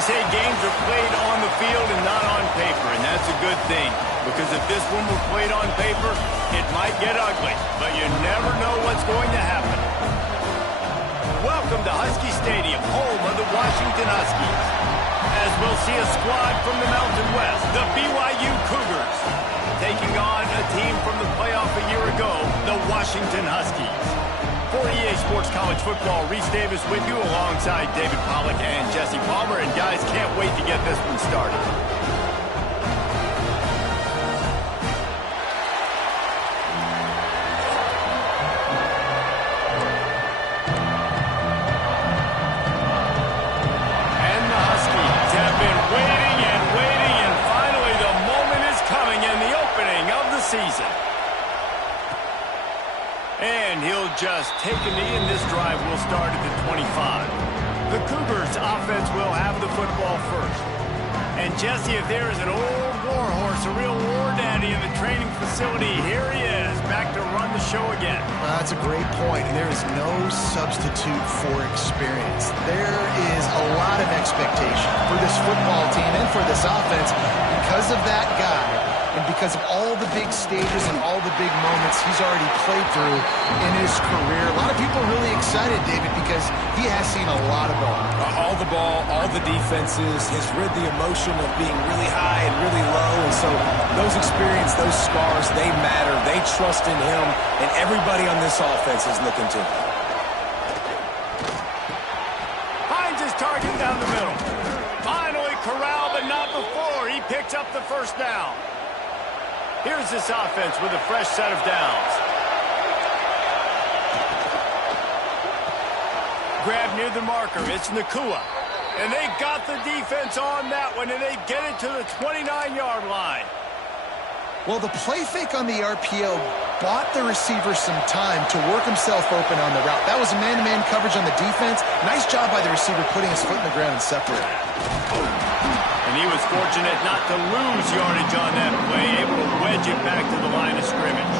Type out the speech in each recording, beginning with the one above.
They say games are played on the field and not on paper, and that's a good thing. Because if this one were played on paper, it might get ugly. But you never know what's going to happen. Welcome to Husky Stadium, home of the Washington Huskies. As we'll see a squad from the Mountain West, the BYU Cougars, taking on a team from the playoff a year ago, the Washington Huskies. For EA Sports College Football, Reese Davis with you alongside David Pollack and Jesse Palmer. And guys, can't wait to get this one started. And the Huskies have been waiting and waiting, and finally the moment is coming in the opening of the season. And he'll just take a knee, and this drive will start at the 25. The Cougars offense will have the football first. And Jesse, if there is an old war horse, a real war daddy in the training facility, here he is, back to run the show again. That's a great point, and there is no substitute for experience. There is a lot of expectation for this football team and for this offense because of that guy. And because of all the big stages and all the big moments he's already played through in his career. A lot of people are really excited, David, because he has seen a lot of ball. All the ball, all the defenses, has rid the emotion of being really high and really low. And so those experiences, those scars, they matter. They trust in him, and everybody on this offense is looking to him. Finds his target down the middle. Finally corralled, but not before. He picks up the first down. Here's this offense with a fresh set of downs. Grab near the marker. It's Nakua. And they got the defense on that one, and they get it to the 29-yard line. Well, the play fake on the RPO bought the receiver some time to work himself open on the route. That was a man-to-man coverage on the defense. Nice job by the receiver putting his foot in the ground and separating. And he was fortunate not to lose yardage on that play, able to wedge it back to the line of scrimmage.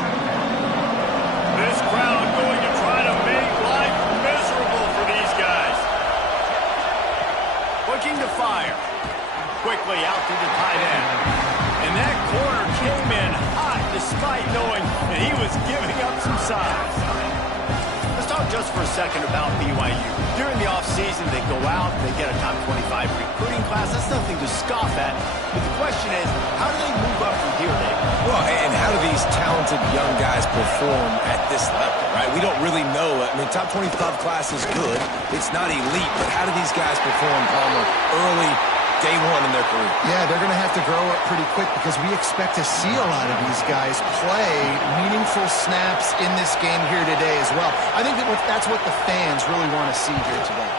This crowd going to try to make life miserable for these guys. Looking to fire. Quickly out to the tight end. And that corner came in hot despite knowing that he was giving up some size. Let's talk just for a second about BYU. During the offseason, they go out, they get a top 25 recruiting class. That's nothing to scoff at. But the question is, how do they move up from here, David? Well, and how do these talented young guys perform at this level, right? We don't really know. I mean, top 25 class is good. It's not elite, but how do these guys perform, Palmer, early, day one in their career? Yeah, they're going to have to grow up pretty quick because we expect to see a lot of these guys play meaningful snaps in this game here today as well. I think that's what the fans really want to see here today.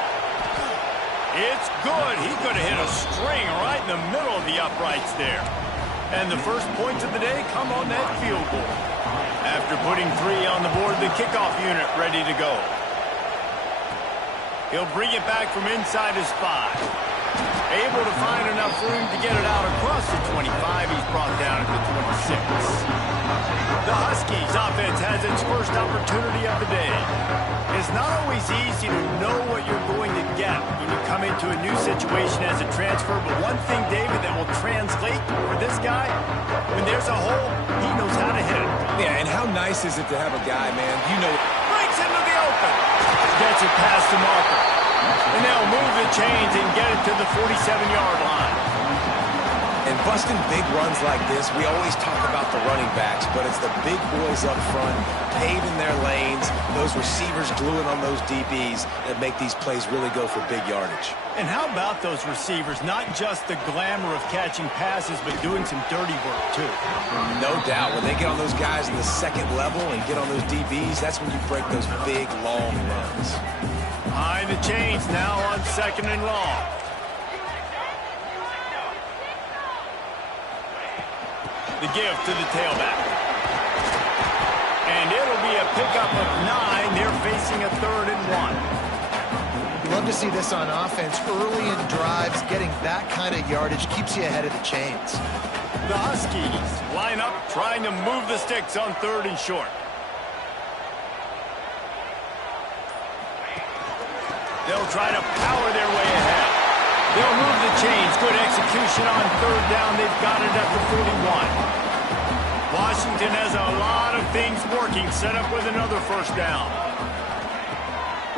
It's good. He could have hit a string right in the middle of the uprights there. And the first points of the day come on that field goal. After putting 3 on the board, the kickoff unit ready to go. He'll bring it back from inside his 5. Able to find enough room to get it out across the 25. He's brought down at the 26. The Huskies offense has its first opportunity of the day. It's not always easy to know what you're going to get when you come into a new situation as a transfer, but one thing, David, that will translate for this guy, when there's a hole, he knows how to hit it. Yeah, and how nice is it to have a guy, man, Breaks into the open. Gets it past the marker. And they'll move the chains and get it to the 47-yard line. And busting big runs like this, we always talk about the running backs, but it's the big boys up front, paving their lanes, those receivers gluing on those DBs that make these plays really go for big yardage. And how about those receivers? Not just the glamour of catching passes, but doing some dirty work, too. No doubt. When they get on those guys in the second level and get on those DBs, that's when you break those big, long runs. Behind the chains now on 2nd and long. The give to the tailback. And it'll be a pickup of 9. They're facing a 3rd and 1. Love to see this on offense. Early in drives, getting that kind of yardage keeps you ahead of the chains. The Huskies line up, trying to move the sticks on 3rd and short. They'll try to power their way ahead. They'll move the chains. Good execution on third down. They've got it at the 41. Washington has a lot of things working. Set up with another first down.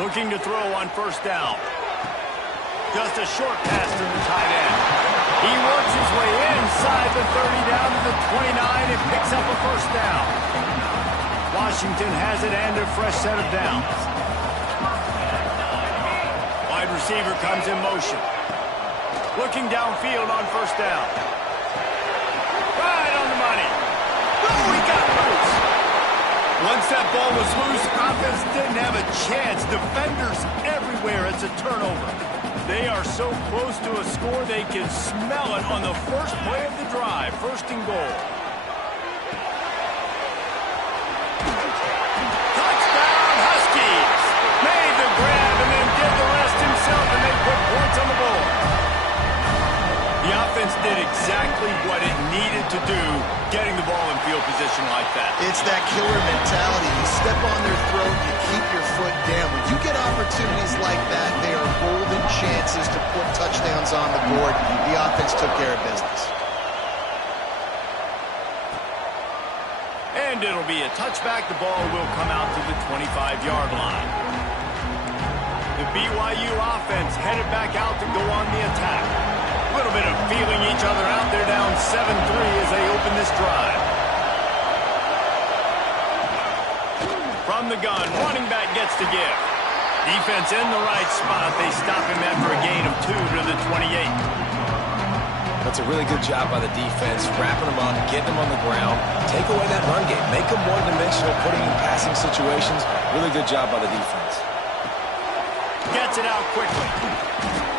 Looking to throw on first down. Just a short pass to the tight end. He works his way inside the 30 down to the 29 and picks up a first down. Washington has it and a fresh set of downs. Wide receiver comes in motion. Looking downfield on first down. Right on the money. Oh, he got loose. Once that ball was loose, offense didn't have a chance. Defenders everywhere. It's a turnover. They are so close to a score, they can smell it on the first play of the drive. First and goal. Touchdown, Huskies. Made the grab and then did the rest himself, and they put points on the board. The offense did exactly what it needed to do, getting the ball in field position like that. It's that killer mentality. You step on their throat, you keep your foot down. When you get opportunities like that, they are golden chances to put touchdowns on the board. The offense took care of business. And it'll be a touchback. The ball will come out to the 25-yard line. The BYU offense headed back out to go on the attack. A little bit of feeling each other out. They're down 7-3 as they open this drive. From the gun, running back gets to give. Defense in the right spot. They stop him after a gain of 2 to the 28. That's a really good job by the defense, wrapping them up, getting them on the ground, take away that run game, make them one-dimensional, putting in passing situations. Really good job by the defense. Gets it out quickly.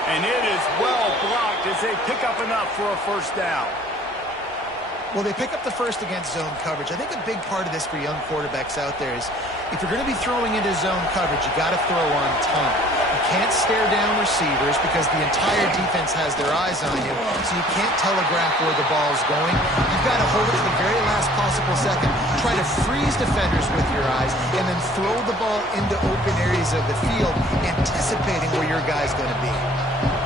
And it is well blocked as they pick up enough for a first down. Well, they pick up the first against zone coverage. I think a big part of this for young quarterbacks out there is if you're going to be throwing into zone coverage, you got to throw on time. You can't stare down receivers because the entire defense has their eyes on you, so you can't telegraph where the ball is going. You've got to hold it to the very last possible second, try to freeze defenders with your eyes, and then throw the ball into open areas of the field, anticipating where your guy's going to be.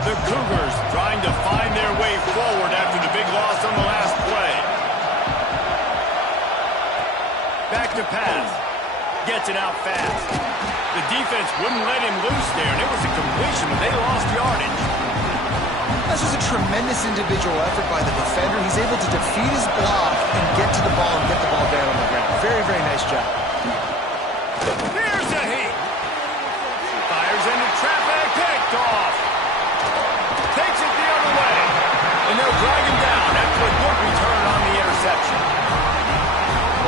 The Cougars trying to find their way forward after the big loss on the last play. Back to pass. Gets it out fast. The defense wouldn't let him loose there, and it was a completion, but they lost yardage. That's just a tremendous individual effort by the defender. He's able to defeat his block and get to the ball and get the ball down on the ground. Very, very nice job. Here's a heat. Fires into traffic. Picked off. Takes it the other way. And they'll drag him down after a good return on the interception.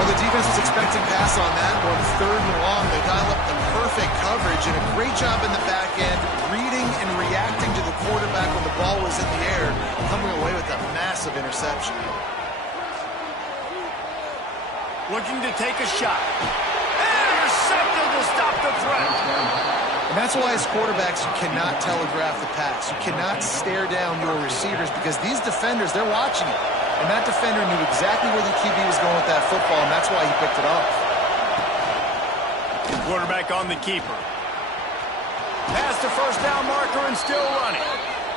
Well, the defense was expecting pass on that one. Third and long. They dial up the perfect coverage and a great job in the back end, reading and reacting to the quarterback when the ball was in the air, coming away with a massive interception. Looking to take a shot. Intercepted to stop the threat. And that's why as quarterbacks, you cannot telegraph the pass. You cannot stare down your receivers because these defenders, they're watching it. And that defender knew exactly where the QB was going with that football, and that's why he picked it off. Quarterback on the keeper. Past the first down marker and still running.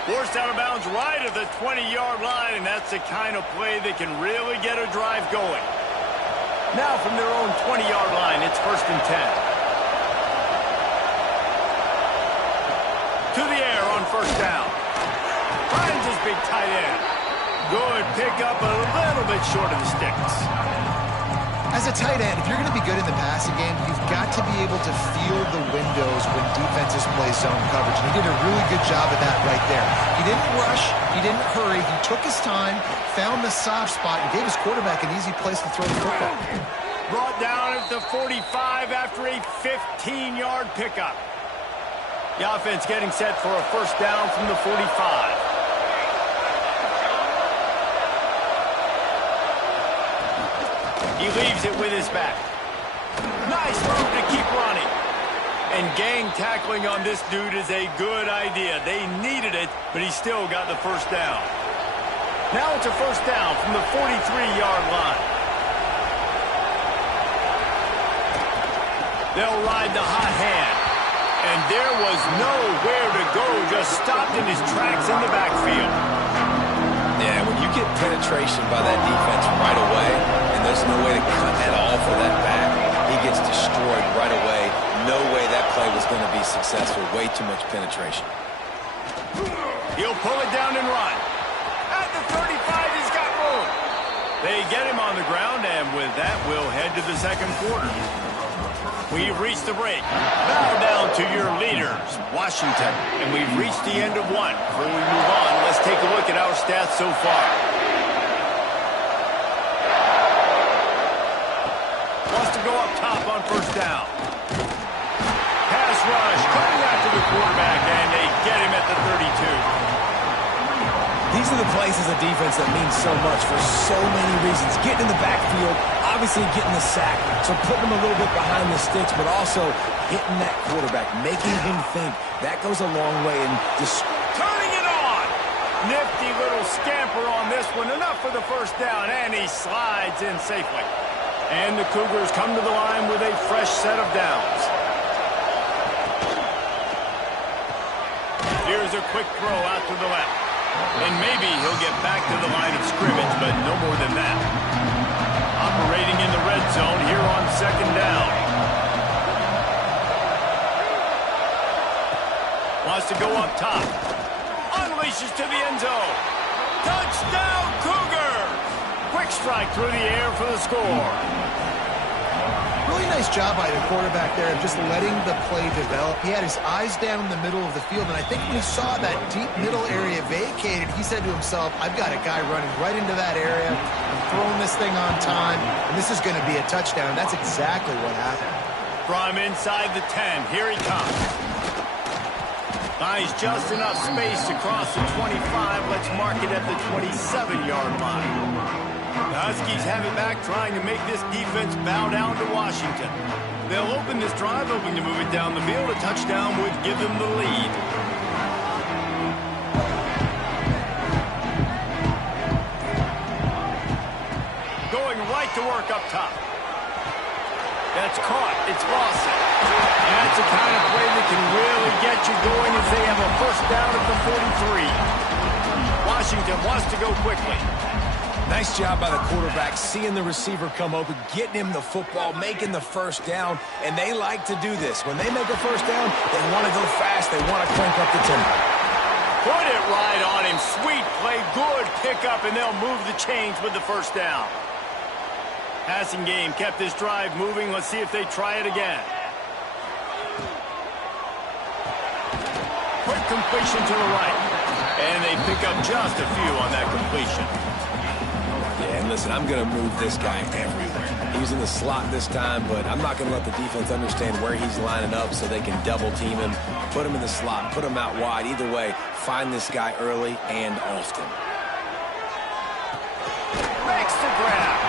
Forced out of bounds right at the 20-yard line, and that's the kind of play that can really get a drive going. Now from their own 20-yard line, it's 1st and 10. To the air on first down. Finds his big tight end. Good pickup, a little bit short of the sticks. As a tight end, if you're going to be good in the passing game, you've got to be able to feel the windows when defenses play zone coverage. And he did a really good job of that right there. He didn't rush. He didn't hurry. He took his time, found the soft spot, and gave his quarterback an easy place to throw the football. Brought down at the 45 after a 15-yard pickup. The offense getting set for a first down from the 45. He leaves it with his back. Nice move to keep running. And gang tackling on this dude is a good idea. They needed it, but he still got the first down. Now it's a first down from the 43-yard line. They'll ride the hot hand. And there was nowhere to go, just stopped in his tracks in the backfield. Yeah, when you get penetration by that defense right away, and there's no way to cut at all for that back, he gets destroyed right away. No way that play was going to be successful. Way too much penetration. He'll pull it down and run. At the 35, he's got room. They get him on the ground, and with that, we'll head to the second quarter. We've reached the break. Bow down to your leaders, Washington. And we've reached the end of one. Before we move on, let's take a look at our stats so far. Wants to go up top on first down. Pass rush, coming after the quarterback, and they get him at the 32. These are the plays as a defense that mean so much for so many reasons. Getting in the backfield, obviously getting the sack, so putting him a little bit behind the sticks, but also hitting that quarterback, making him think. That goes a long way in just turning it on. Nifty little scamper on this one. Enough for the first down, and he slides in safely. And the Cougars come to the line with a fresh set of downs. Here's a quick throw out to the left. And maybe he'll get back to the line of scrimmage, but no more than that. Operating in the red zone here on second down. Wants to go up top. Unleashes to the end zone. Touchdown, Cougars! Quick strike through the air for the score. Really nice job by the quarterback there of just letting the play develop. He had his eyes down the middle of the field, and I think when he saw that deep middle area vacated, he said to himself, I've got a guy running right into that area. I'm throwing this thing on time, and this is going to be a touchdown. That's exactly what happened. From inside the 10, here he comes. Finds just enough space to cross the 25. Let's mark it at the 27-yard line. The Huskies have it back, trying to make this defense bow down to Washington. They'll open this drive, hoping to move it down the field. A touchdown would give them the lead. Going right to work up top. That's caught. It's Lawson. And that's the kind of play that can really get you going as they have a first down at the 43. Washington wants to go quickly. Nice job by the quarterback, seeing the receiver come open, getting him the football, making the first down, and they like to do this. When they make a first down, they want to go fast, they want to crank up the tempo. Put it right on him. Sweet play, good pickup, and they'll move the chains with the first down. Passing game kept this drive moving. Let's see if they try it again. Quick completion to the right, and they pick up just a few on that completion. And listen, I'm going to move this guy everywhere. He's in the slot this time, but I'm not going to let the defense understand where he's lining up so they can double team him, put him in the slot, put him out wide. Either way, find this guy early and often. Makes the grab.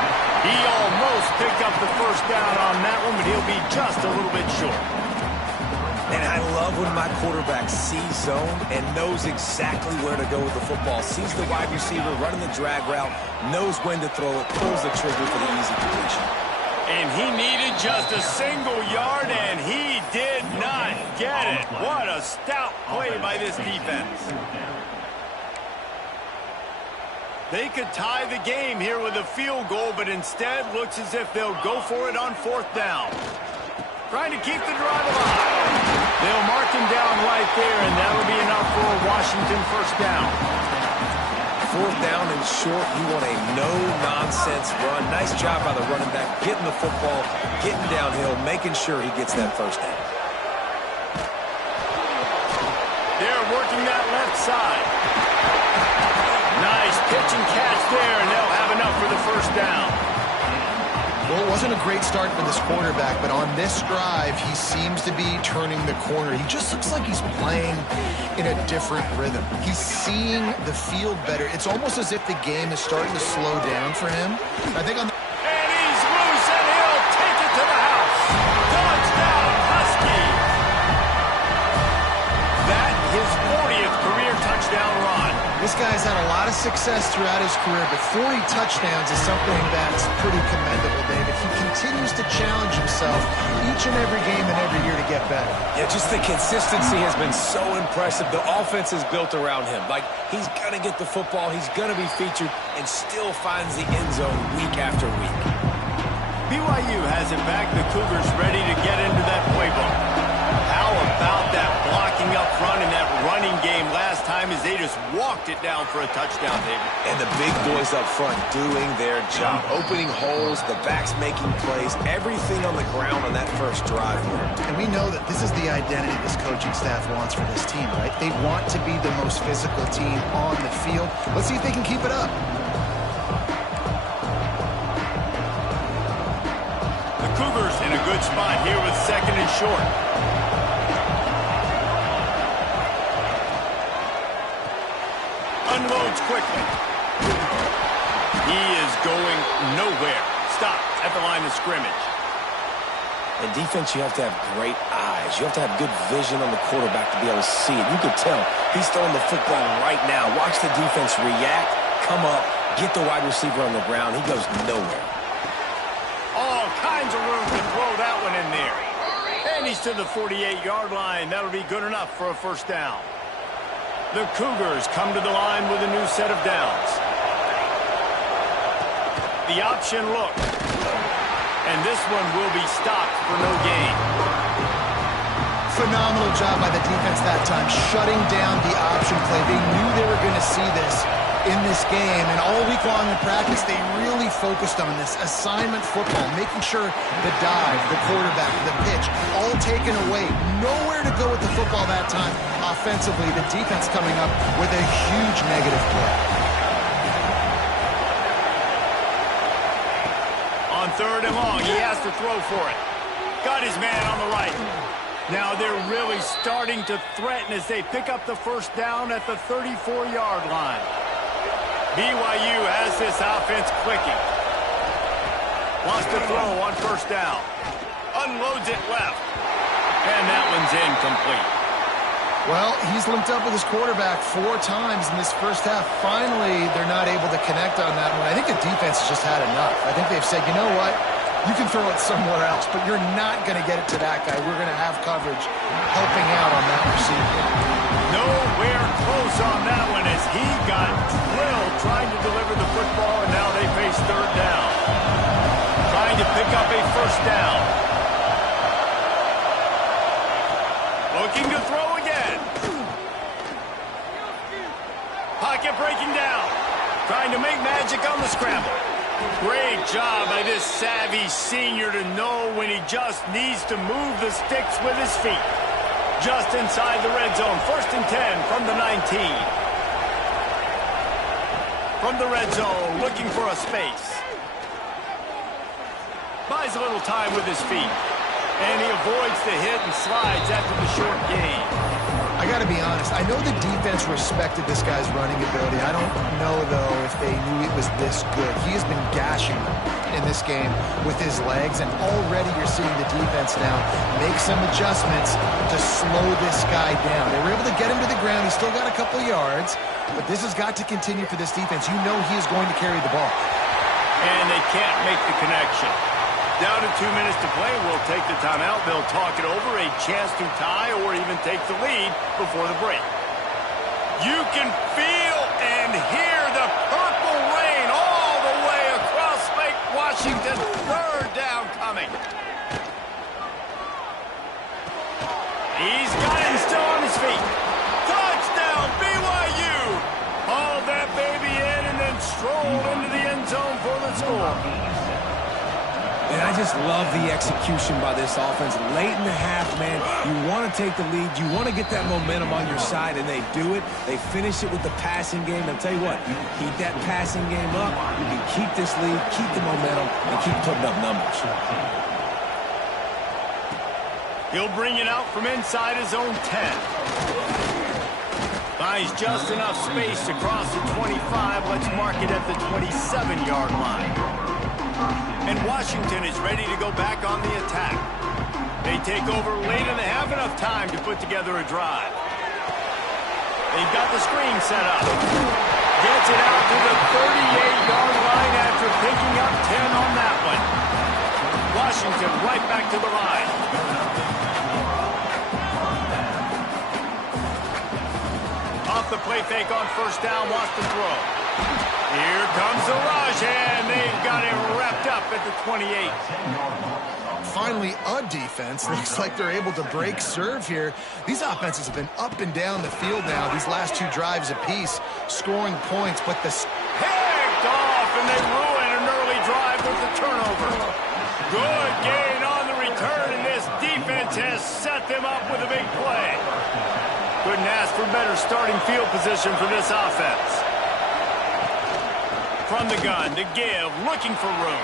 He almost picked up the first down on that one, but he'll be just a little bit short. And I love when my quarterback sees zone and knows exactly where to go with the football. Sees the wide receiver running the drag route, knows when to throw it, pulls the trigger for the easy completion. And he needed just a single yard, and he did not get it. What a stout play by this defense. They could tie the game here with a field goal, but instead looks as if they'll go for it on fourth down. Trying to keep the drive alive. They'll mark him down right there, and that'll be enough for a Washington first down. Fourth down and short, you want a no-nonsense run. Nice job by the running back, getting the football, getting downhill, making sure he gets that first down. They're working that left side. Nice pitch and catch there, and they'll have enough for the first down. Well, it wasn't a great start for this quarterback, but on this drive, he seems to be turning the corner. He just looks like he's playing in a different rhythm. He's seeing the field better. It's almost as if the game is starting to slow down for him. I think on the... And he's loose, and he'll take it to the house. Touchdown, Husky. That his 40th career touchdown run. This guy's had a lot of success throughout his career, but 40 touchdowns is something that's pretty commendable, David. He continues to challenge himself each and every game and every year to get better. Yeah, just the consistency has been so impressive. The offense is built around him. Like, he's going to get the football, he's going to be featured, and still finds the end zone week after week. BYU has it back. The Cougars ready to get into that playbook. How about that blocking up front in that running game last time as they just walked it down for a touchdown, David? And the big boys up front doing their job, opening holes, the backs making plays, everything on the ground on that first drive. And we know that this is the identity this coaching staff wants for this team, right? They want to be the most physical team on the field. Let's see if they can keep it up. The Cougars in a good spot here with second and short. Unloads quickly. He is going nowhere. Stop at the line of scrimmage. In defense, you have to have great eyes. You have to have good vision on the quarterback to be able to see it. You could tell he's throwing the football right now. Watch the defense react, come up, get the wide receiver on the ground. He goes nowhere. All kinds of room to throw that one in there. And he's to the 48-yard line. That'll be good enough for a first down. The Cougars come to the line with a new set of downs. The option look. And this one will be stopped for no gain. Phenomenal job by the defense that time, shutting down the option play. They knew they were going to see this in this game, and all week long in practice, they really focused on this assignment football, making sure the dive, the quarterback, the pitch, all taken away. Nowhere to go with the football that time. Offensively, the defense coming up with a huge negative play. On third and long, he has to throw for it. Got his man on the right. Now they're really starting to threaten as they pick up the first down at the 34-yard line. BYU has this offense clicking. Wants to throw on first down. Unloads it left. And that one's incomplete. Well, he's linked up with his quarterback 4 times in this first half. Finally, they're not able to connect on that one. I think the defense has just had enough. I think they've said, you know what? You can throw it somewhere else, but you're not going to get it to that guy. We're going to have coverage helping out on that receiver. Nowhere close on that one as he got drilled trying to deliver the football, and now they face third down. Trying to pick up a first down. Looking to throw again. Pocket breaking down. Trying to make magic on the scramble. Great job by this savvy senior to know when he just needs to move the sticks with his feet. Just inside the red zone. First and 10 from the 19. From the red zone, looking for a space. Buys a little time with his feet. And he avoids the hit and slides after the short gain. I got to be honest. I know the defense respected this guy's running ability. I don't know, though, if they knew it was this good. He has been gashing them in this game with his legs, and already you're seeing the defense now make some adjustments to slow this guy down. They were able to get him to the ground. He's still got a couple yards, but this has got to continue for this defense. You know he is going to carry the ball. And they can't make the connection. Down to 2 minutes to play. We'll take the timeout. They'll talk it over. A chance to tie or even take the lead before the break. You can feel and hear the purple rain all the way across Lake Washington. Third down coming. He's got it still on his feet. Touchdown, BYU. Haul that baby in and then stroll into the end zone for the score. And I just love the execution by this offense. Late in the half, man, you want to take the lead. You want to get that momentum on your side, and they do it. They finish it with the passing game. I'll tell you what, keep that passing game up. You can keep this lead, keep the momentum, and keep putting up numbers. He'll bring it out from inside his own 10. Buys just enough space to cross the 25. Let's mark it at the 27-yard line. And Washington is ready to go back on the attack. They take over late in the half, enough time to put together a drive. They've got the screen set up. Gets it out to the 38-yard line after picking up 10 on that one. Washington right back to the line. play fake on first down, wants to throw. Here comes the rush, and they've got him wrapped up at the 28. Finally, a defense. Looks like they're able to break serve here. These offenses have been up and down the field now, these last two drives apiece, scoring points, but the... Picked off, and they ruin an early drive with the turnover. Good gain on the return, and this defense has set them up with a big play. Couldn't ask for better starting field position for this offense. From the gun to give, looking for room.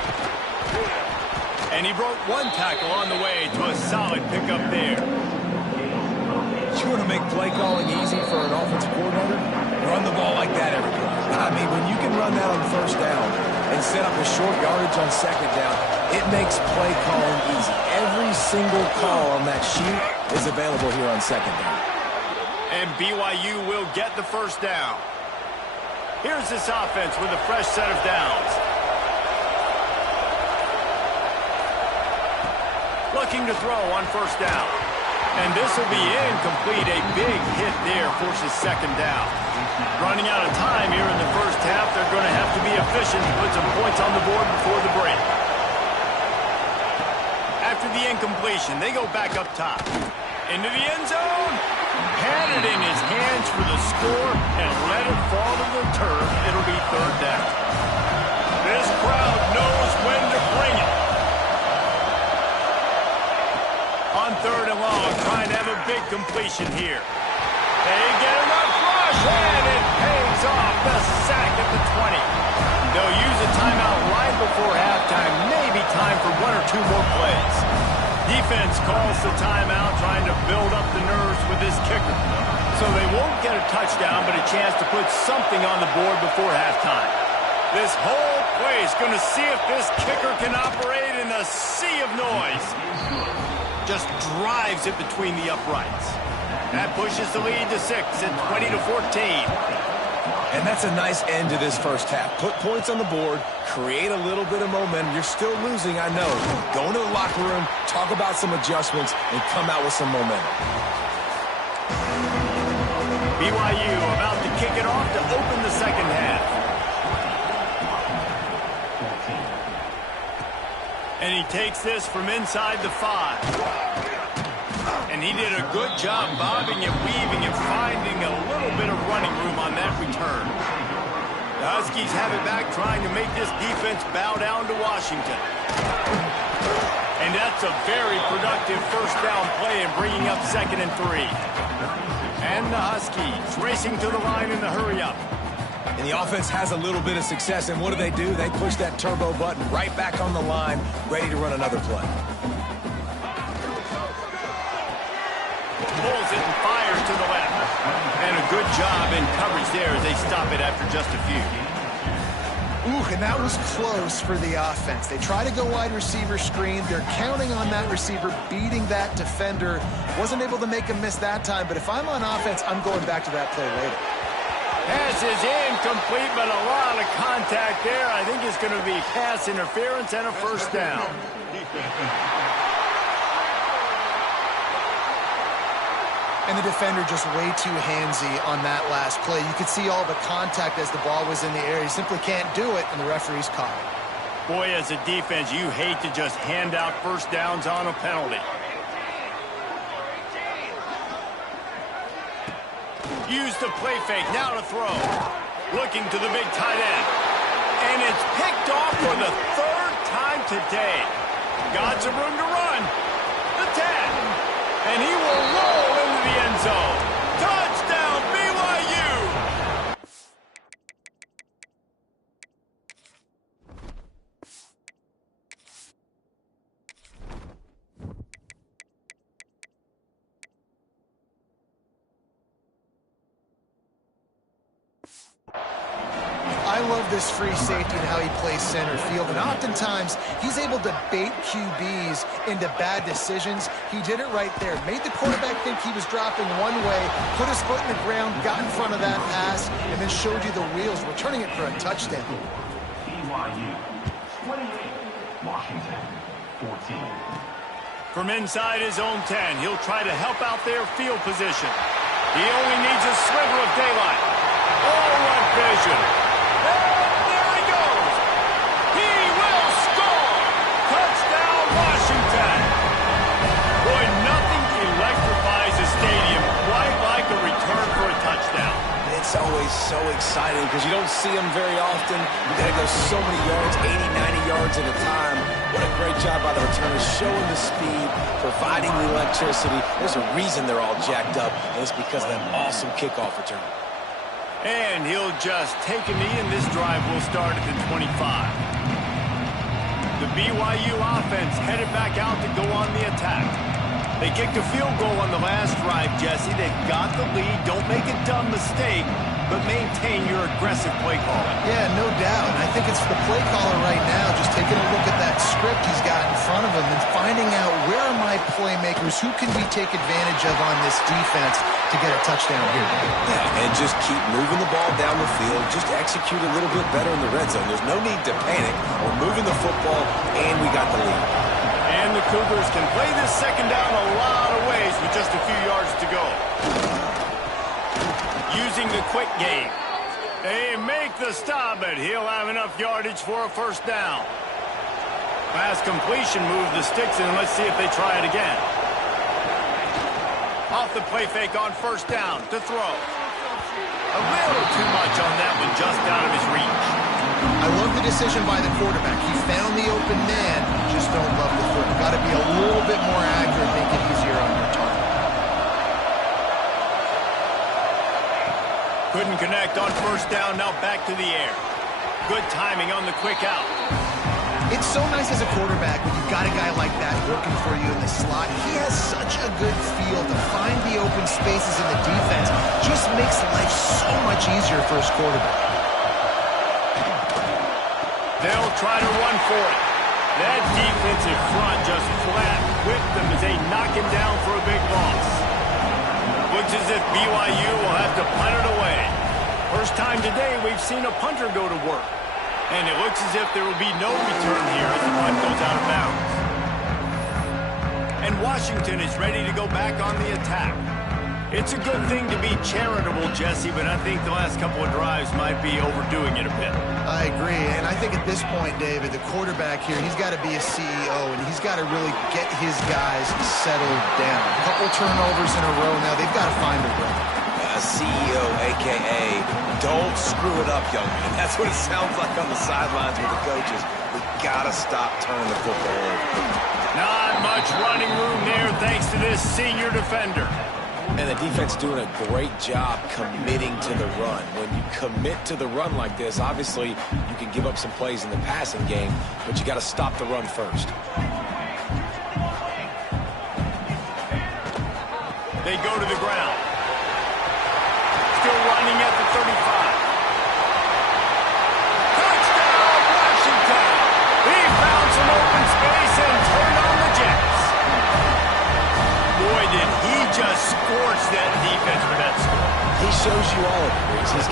And he broke one tackle on the way to a solid pickup there. You want to make play calling easy for an offensive coordinator? Run the ball like that every time. I mean, when you can run that on first down and set up a short yardage on second down, it makes play calling easy. Every single call on that sheet is available here on second down. And BYU will get the first down. Here's this offense with a fresh set of downs. Looking to throw on first down. And this will be incomplete. A big hit there forces second down. Running out of time here in the first half. They're going to have to be efficient to put some points on the board before the break. After the incompletion, they go back up top. Into the end zone. Had it in his hands for the score and let it fall to the turf. It'll be third down. This crowd knows when to bring it. On third and long, trying to have a big completion here. They get enough rush, and it pays off. The sack at the 20. They'll use a timeout right before halftime. Maybe time for one or two more plays. Defense calls the timeout, trying to build up the nerves with this kicker. So they won't get a touchdown, but a chance to put something on the board before halftime. This whole play is going to see if this kicker can operate in a sea of noise. Just drives it between the uprights. That pushes the lead to 6 at 20-14. And that's a nice end to this first half. Put points on the board, create a little bit of momentum. You're still losing, I know. Go into the locker room, talk about some adjustments, and come out with some momentum. BYU about to kick it off to open the second half. And he takes this from inside the 5. And he did a good job bobbing and weaving and finding a little bit of running room on that return. The Huskies have it back, trying to make this defense bow down to Washington. And that's a very productive first down play in bringing up 2nd and 3. And the Huskies racing to the line in the hurry-up. And the offense has a little bit of success, and what do? They push that turbo button right back on the line, ready to run another play. Pulls it and fires to the left. And a good job in coverage there as they stop it after just a few. Ooh, and that was close for the offense. They try to go wide receiver screen. They're counting on that receiver beating that defender. Wasn't able to make him miss that time, but if I'm on offense, I'm going back to that play later. Pass is incomplete, but a lot of contact there. I think it's going to be pass interference and a first down. And the defender just way too handsy on that last play. You could see all the contact as the ball was in the air. He simply can't do it, and the referee's caught it. Boy, as a defense, you hate to just hand out first downs on a penalty. Use the play fake, now to throw. Looking to the big tight end. And it's picked off for the 3rd time today. Got some room to run. The 10. And he will roll into the end zone. Touchdown, BYU! I love this free safety and how he plays center field, and oftentimes he's able to bait QBs into bad decisions. He did it right there. Made the quarterback think he was dropping one way, put his foot in the ground, got in front of that pass, and then showed you the wheels, returning it for a touchdown. BYU 28, Washington 14. From inside his own 10, he'll try to help out their field position. He only needs a sliver of daylight. Oh, what vision. And there he goes. He will score. Touchdown, Washington. Boy, nothing electrifies a stadium quite like a return for a touchdown. It's always so exciting because you don't see them very often. You got to go so many yards, 80, 90 yards at a time. What a great job by the returners, showing the speed, providing the electricity. There's a reason they're all jacked up, and it's because of that awesome kickoff return. And he'll just take a knee, and this drive will start at the 25. The BYU offense headed back out to go on the attack. They kicked a field goal on the last drive, Jesse. They've got the lead. Don't make a dumb mistake, but maintain your aggressive play calling. Yeah, no doubt. And I think it's the play caller right now just taking a look at that script he's got in front of him and finding out where are my playmakers, who can we take advantage of on this defense to get a touchdown here. Yeah, and just keep moving the ball down the field. Just execute a little bit better in the red zone. There's no need to panic. We're moving the football, and we got the lead. And the Cougars can play this second down a lot of ways with just a few yards to go. Using the quick game. They make the stop, but he'll have enough yardage for a first down. Pass completion, move the sticks, and let's see if they try it again. Off the play fake on first down to throw. A little too much on that one, just out of his reach. I love the decision by the quarterback. He found the open man, just don't love the throw. Got to be a little bit more accurate, make it easier on your target. Couldn't connect on first down, now back to the air. Good timing on the quick out. It's so nice as a quarterback when you've got a guy like that working for you in the slot. He has such a good feel to find the open spaces in the defense. Just makes life so much easier for his quarterback. They'll try to run for it. That defensive front just flat whipped them as they knock him down for a big loss. Looks as if BYU will have to punt it away. First time today we've seen a punter go to work. And it looks as if there will be no return here as the punt goes out of bounds. And Washington is ready to go back on the attack. It's a good thing to be charitable, Jesse, but I think the last couple of drives might be overdoing it a bit. I agree, and I think at this point, David, the quarterback here, he's got to be a CEO, and he's got to really get his guys settled down. A couple turnovers in a row now. They've got to find a rhythm. CEO, a.k.a. don't screw it up, young man. That's what it sounds like on the sidelines with the coaches. We got to stop turning the football over. Not much running room there thanks to this senior defender. And the defense doing a great job committing to the run. When you commit to the run like this, obviously you can give up some plays in the passing game, but you got to stop the run first. They go to the ground. Still running at the 35. Touchdown, Washington! He found some open space and turned on the Jets. Boy, did he just scorch that defense for that score. He shows you all of it, Reese. He's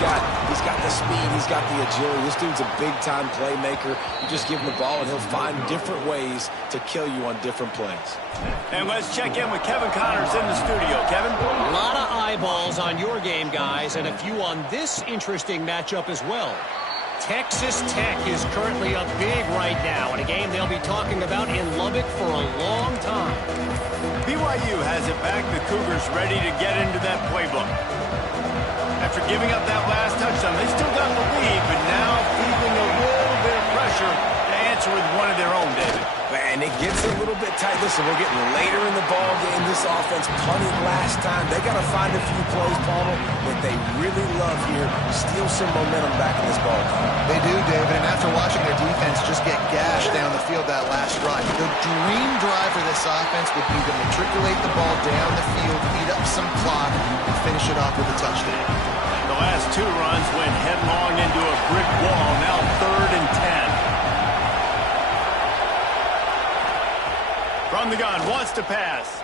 got the speed, he's got the agility. This dude's a big-time playmaker. You just give him the ball, and he'll find different ways to kill you on different plays. And let's check in with Kevin Connors in the studio. Kevin? A lot of eyeballs on your game, guys, and a few on this interesting matchup as well. Texas Tech is currently up big right now in a game they'll be talking about in Lubbock for a long time. BYU has it back. The Cougars ready to get into that playbook. After giving up that last touchdown, they still got the lead, but now feeling a little bit of pressure to answer with one of their own, David. And it gets a little bit tight. Listen, we're getting later in the ball game. This offense punted last time. They got to find a few plays, Paul, that they really love here. Steal some momentum back in this ball game. They do, David, and after watching their defense just get gashed down the field that last drive, the dream drive for this offense would be to matriculate the ball down the field, eat up some clock, and finish it off with a touchdown. The last two runs went headlong into a brick wall. Now 3rd and 10. From the gun, wants to pass.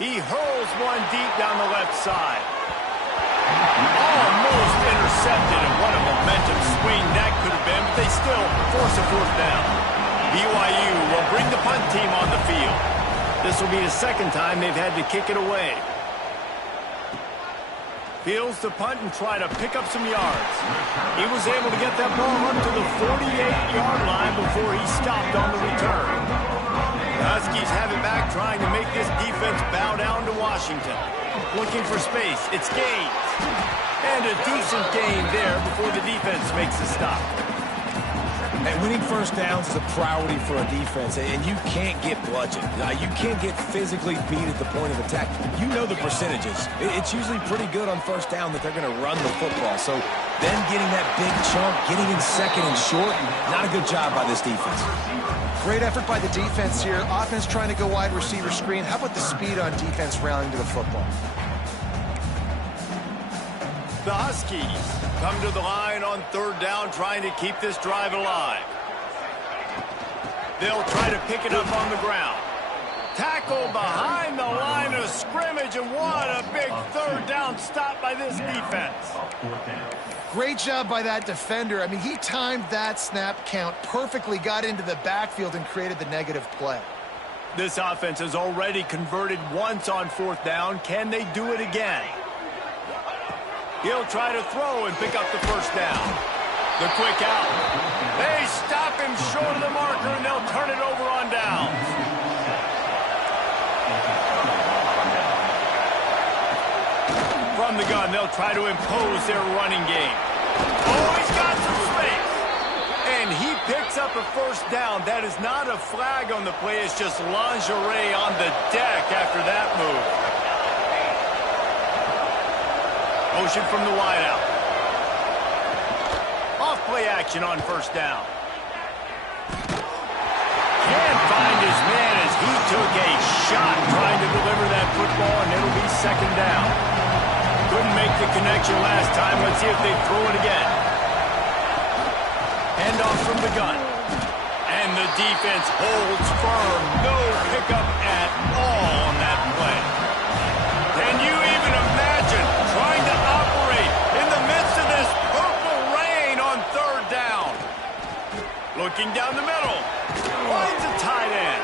He hurls one deep down the left side. Almost intercepted, and what a momentum swing that could have been, but they still force a 4th down. BYU will bring the punt team on the field. This will be the second time they've had to kick it away. Feels the punt and try to pick up some yards. He was able to get that ball up to the 48-yard line before he stopped on the return. The Huskies have it back, trying to make this defense bow down to Washington. Looking for space. It's gains. And a decent gain there before the defense makes the stop. And winning first downs is a priority for a defense, and you can't get bludgeoned. You can't get physically beat at the point of attack. You know the percentages. It's usually pretty good on first down that they're going to run the football. So then getting that big chunk, getting in second and short, not a good job by this defense. Great effort by the defense here. Offense trying to go wide receiver screen. How about the speed on defense rallying to the football? The Huskies come to the line on third down, trying to keep this drive alive. They'll try to pick it up on the ground. Tackle behind the line of scrimmage, and what a big third down stop by this defense. Great job by that defender. I mean, he timed that snap count perfectly, got into the backfield and created the negative play. This offense has already converted once on fourth down. Can they do it again? He'll try to throw and pick up the first down. The quick out. They stop him short of the marker, and they'll turn it over on downs. From the gun, they'll try to impose their running game. Oh, he's got some space. And he picks up a first down. That is not a flag on the play. It's just lingerie on the deck after that move. Motion from the wideout. Off play action on first down. Can't find his man as he took a shot trying to deliver that football, and it'll be second down. Couldn't make the connection last time. Let's see if they throw it again. Handoff from the gun. And the defense holds firm. No pickup at all on that play. Can you even imagine trying to operate in the midst of this purple rain on third down? Looking down the middle. Finds a tight end.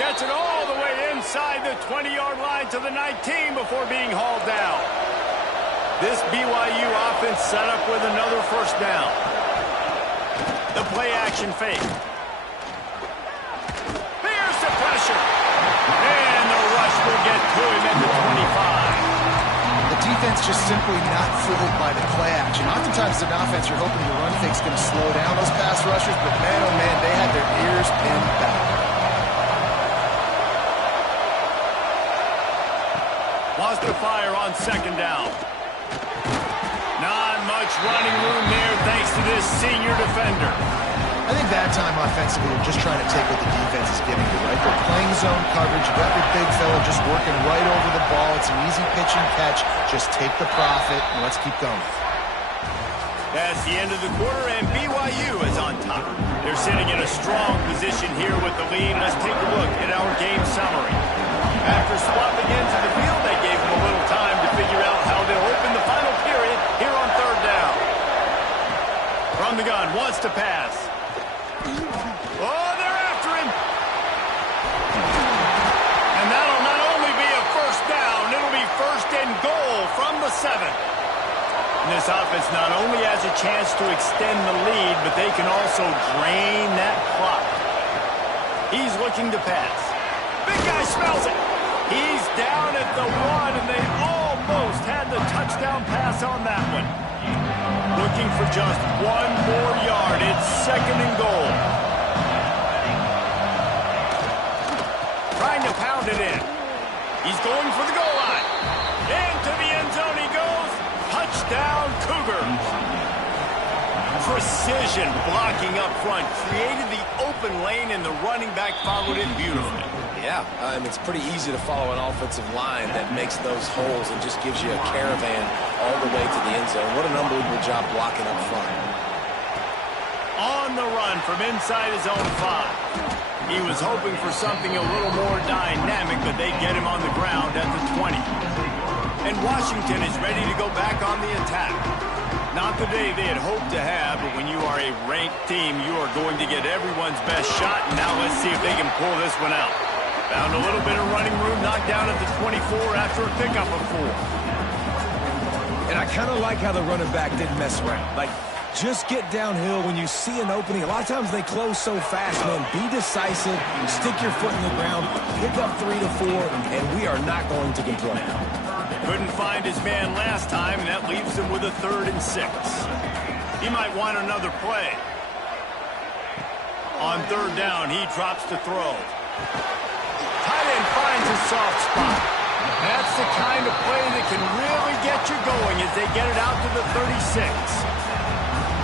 Gets it all the way inside the 20-yard line to the 19 before being hauled down. This BYU offense set up with another first down. The play action fake. Here's the pressure. And the rush will get to him at the 25. The defense just simply not fooled by the play action. Oftentimes, an offense, you're hoping the run fake's going to slow down those pass rushers, but man, oh man, they had their ears pinned back. Lost to fire on second down. Not much running room there thanks to this senior defender. I think that time offensively, they're just trying to take what the defense is giving you, right? They're playing zone coverage. You got your big fella just working right over the ball. It's an easy pitch and catch. Just take the profit, and let's keep going. That's the end of the quarter, and BYU is on top. They're sitting in a strong position here with the lead. Let's take a look at our game summary. After swapping into the field, they gave them a little time to figure out how they'll open the final period here on third down. From the gun, wants to pass. Oh, they're after him. And that'll not only be a first down, it'll be first and goal from the 7. And this offense not only has a chance to extend the lead, but they can also drain that clock. He's looking to pass. Big guy smells it. He's down at the 1, and they almost had the touchdown pass on that one. Looking for just one more yard. It's second and goal. Trying to pound it in. He's going for the goal line. Into the end zone he goes. Touchdown, Cougars. Precision blocking up front. Created the open lane, and the running back followed it beautifully. Yeah, it's pretty easy to follow an offensive line that makes those holes and just gives you a caravan all the way to the end zone. What an unbelievable job blocking up front. On the run from inside his own 5. He was hoping for something a little more dynamic, but they get him on the ground at the 20. And Washington is ready to go back on the attack. Not the day they had hoped to have, but when you are a ranked team, you are going to get everyone's best shot. And now let's see if they can pull this one out. Found a little bit of running room, knocked down at the 24 after a pickup of 4. And I kind of like how the running back didn't mess around. Like, just get downhill when you see an opening. A lot of times they close so fast, man. Be decisive, stick your foot in the ground, pick up 3 to 4, and we are not going to complain. Couldn't find his man last time, and that leaves him with a 3rd and 6. He might want another play. On 3rd down, he drops to throw. Tight end finds a soft spot. That's the kind of play that can really get you going as they get it out to the 36.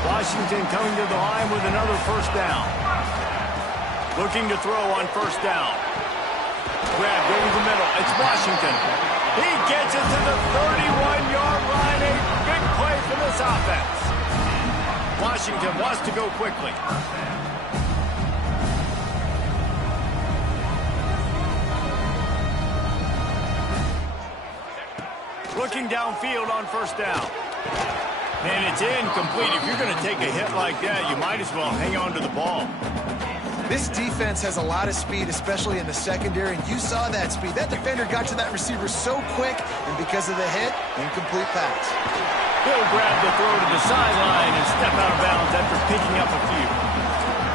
Washington coming to the line with another 1st down. Looking to throw on 1st down. Grab over the middle. It's Washington. He gets it to the 31-yard line. A big play for this offense. Washington wants to go quickly. Looking downfield on 1st down. And it's incomplete. If you're going to take a hit like that, you might as well hang on to the ball. This defense has a lot of speed, especially in the secondary, and you saw that speed. That defender got to that receiver so quick, and because of the hit, incomplete pass. He'll grab the throw to the sideline and step out of bounds after picking up a few.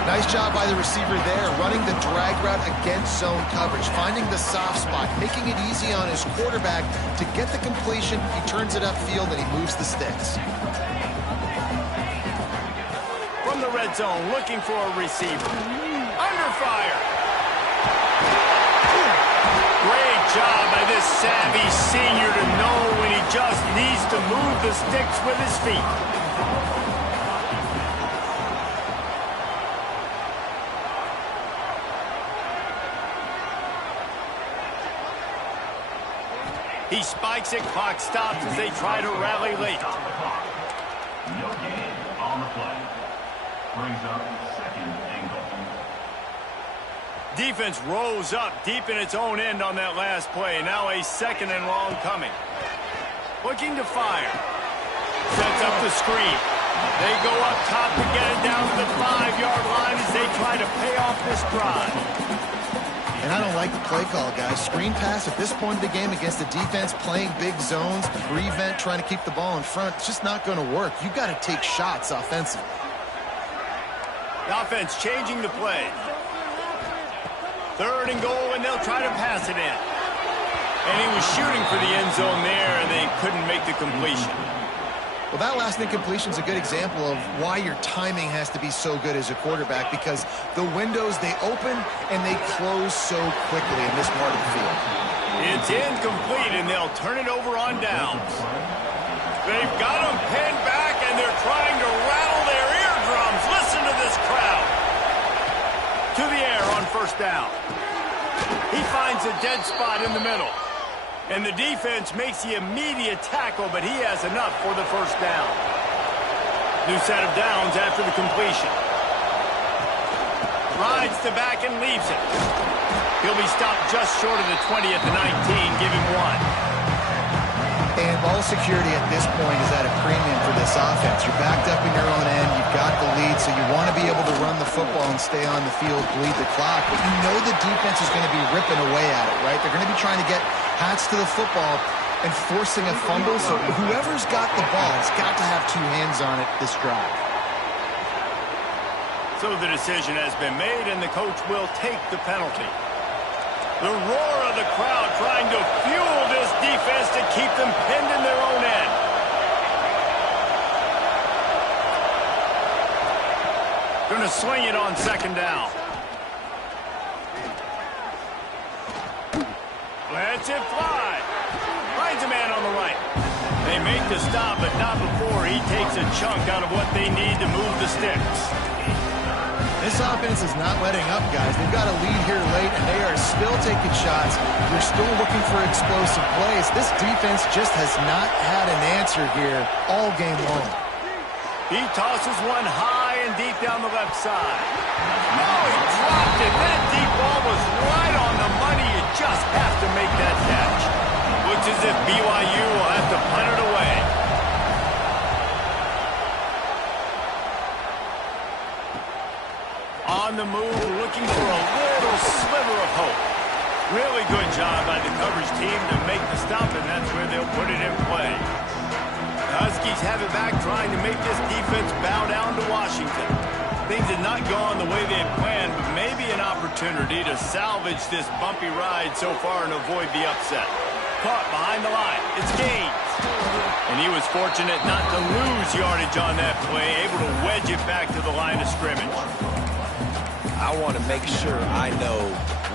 Nice job by the receiver there, running the drag route against zone coverage, finding the soft spot, making it easy on his quarterback to get the completion. He turns it upfield, and he moves the sticks. From the red zone, looking for a receiver. Under fire. Great job by this savvy senior to know when he just needs to move the sticks with his feet. He spikes it, clock stops as they try to rally late. No gain on the play. Brings up 2nd and goal. Defense rose up deep in its own end on that last play. Now a 2nd and long coming. Looking to fire. Sets up the screen. They go up top to get it down to the 5-yard line as they try to pay off this drive. And I don't like the play call, guys. Screen pass at this point of the game against the defense, playing big zones, prevent, trying to keep the ball in front. It's just not going to work. You got to take shots offensively. The offense changing the play. 3rd and goal, and they'll try to pass it in. And he was shooting for the end zone there, and they couldn't make the completion. Well, that last incompletion is a good example of why your timing has to be so good as a quarterback, because the windows, they open and they close so quickly in this part of the field. It's incomplete, and they'll turn it over on downs. They've got him pinned back, and they're trying to rattle their eardrums. Listen to this crowd. To the air on 1st down. He finds a dead spot in the middle. And the defense makes the immediate tackle, but he has enough for the 1st down. New set of downs after the completion. Rides the back and leaves it. He'll be stopped just short of the 20 at the 19. Give him 1. And ball security at this point is at a premium for this offense. You're backed up in your own end. You've got the lead, so you want to be able to run the football and stay on the field, bleed the clock. But you know the defense is going to be ripping away at it, right? They're going to be trying to get hats to the football and forcing a fumble. So whoever's got the ball has got to have 2 hands on it this drive. So the decision has been made, and the coach will take the penalty. The roar of the crowd trying to fuel this defense to keep them pinned in their own end. Going to swing it on 2nd down. Lets it fly. Finds a man on the right. They make the stop, but not before he takes a chunk out of what they need to move the sticks. This offense is not letting up, guys. They've got a lead here late, and they are still taking shots. They're still looking for explosive plays. This defense just has not had an answer here all game long. He tosses one high and deep down the left side. No, he dropped it. That deep ball was right on the money. You just have to make that catch. Looks as if BYU will have to punt it away. On the move, looking for a little sliver of hope. Really good job by the coverage team to make the stop, and that's where they'll put it in play. Huskies have it back, trying to make this defense bow down to Washington. Things had not gone the way they had planned, but maybe an opportunity to salvage this bumpy ride so far and avoid the upset. Caught behind the line. It's Gaines. And he was fortunate not to lose yardage on that play, able to wedge it back to the line of scrimmage. I want to make sure I know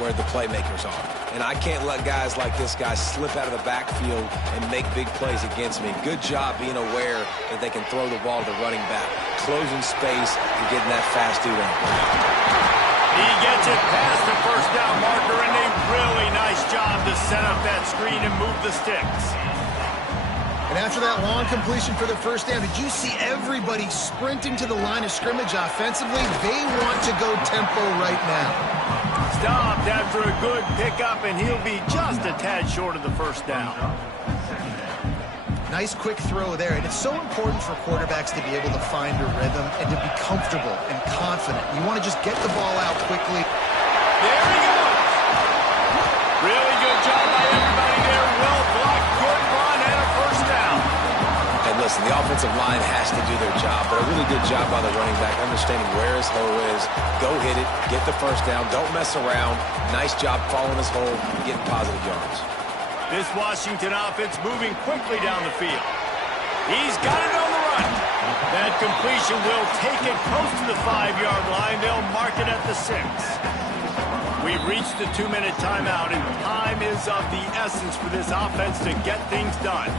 where the playmakers are. And I can't let guys like this guy slip out of the backfield and make big plays against me. Good job being aware that they can throw the ball to the running back, closing space and getting that fast dude out. He gets it past the first down marker, and a really nice job to set up that screen and move the sticks. And after that long completion for the first down, did you see everybody sprinting to the line of scrimmage offensively? They want to go tempo right now. Stopped after a good pickup, and he'll be just a tad short of the first down. Nice quick throw there, and it's so important for quarterbacks to be able to find a rhythm and to be comfortable and confident. You want to just get the ball out quickly. There he goes. Really good job by everybody there. Well blocked, good run, and a first down. And listen, the offensive line has to do their job, but a really good job by the running back, understanding where his hole is. Go hit it, get the first down, don't mess around. Nice job following his hole and getting positive yards. This Washington offense moving quickly down the field. He's got it on the run. That completion will take it close to the 5-yard line. They'll mark it at the 6. We've reached the 2-minute timeout, and time is of the essence for this offense to get things done.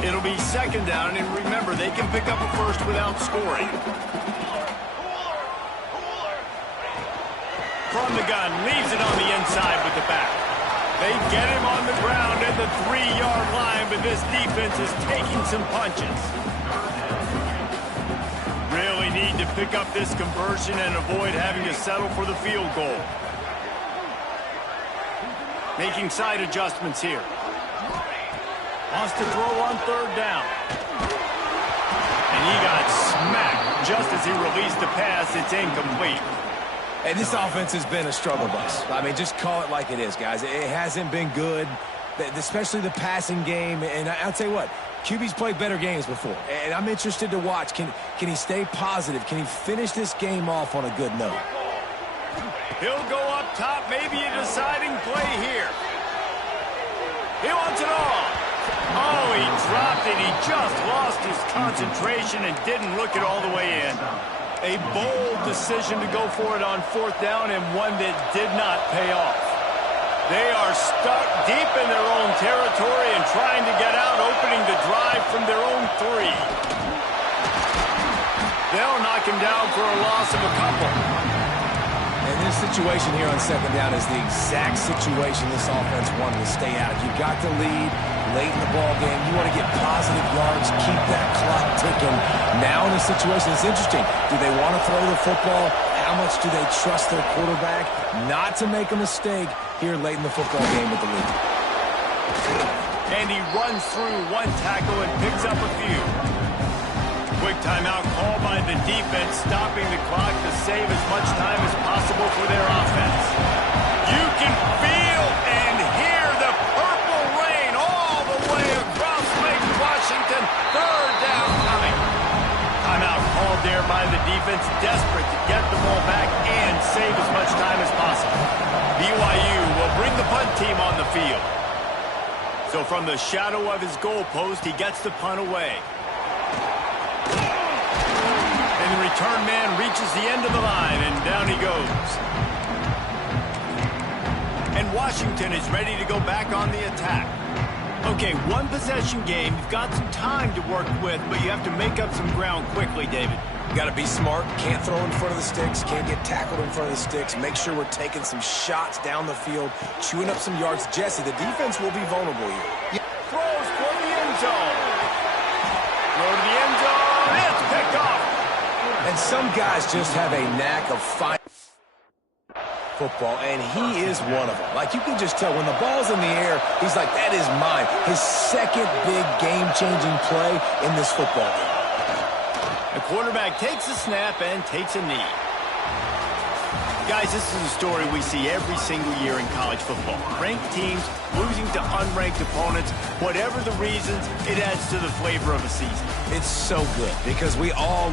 It'll be second down, and remember, they can pick up a first without scoring. From the gun, leaves it on the inside with the back. They get him on the ground at the 3-yard line, but this defense is taking some punches. Really need to pick up this conversion and avoid having to settle for the field goal. Making side adjustments here. Wants to throw on third down. And he got smacked just as he released the pass. It's incomplete. And this offense has been a struggle bus. I mean, just call it like it is, guys. It hasn't been good, especially the passing game. And I'll tell you what, QB's played better games before. And I'm interested to watch. Can he stay positive? Can he finish this game off on a good note? He'll go up top, maybe a deciding play here. He wants it all. Oh, he dropped it. He just lost his concentration and didn't look it all the way in. A bold decision to go for it on fourth down, and one that did not pay off. They are stuck deep in their own territory and trying to get out, opening the drive from their own 3. They'll knock him down for a loss of a couple. And this situation here on second down is the exact situation this offense wanted to stay out. You got the lead late in the ball game. You want to get positive yards, keep that clock ticking. Now in this situation, it's interesting. Do they want to throw the football? How much do they trust their quarterback not to make a mistake here late in the football game with the lead? And he runs through one tackle and picks up a few. Quick timeout call by the defense, stopping the clock to save as much time as possible for their offense. You can feel and hear the purple rain all the way across Lake Washington. Third down coming. Timeout called there by the defense, desperate to get the ball back and save as much time as possible. BYU will bring the punt team on the field. So from the shadow of his goalpost, he gets the punt away. And the return man reaches the end of the line, and down he goes. And Washington is ready to go back on the attack. Okay, one possession game. You've got some time to work with, but you have to make up some ground quickly, David. You got to be smart. Can't throw in front of the sticks. Can't get tackled in front of the sticks. Make sure we're taking some shots down the field, chewing up some yards. Jesse, the defense will be vulnerable here. Throws for the end zone. Throw to the end zone. It's picked off. And some guys just have a knack of finding football, and he is one of them. Like, you can just tell when the ball's in the air, he's like, that is mine. His second big game-changing play in this football game. The quarterback takes a snap and takes a knee. Guys, this is a story we see every single year in college football. Ranked teams losing to unranked opponents. Whatever the reasons, it adds to the flavor of a season. It's so good because we all...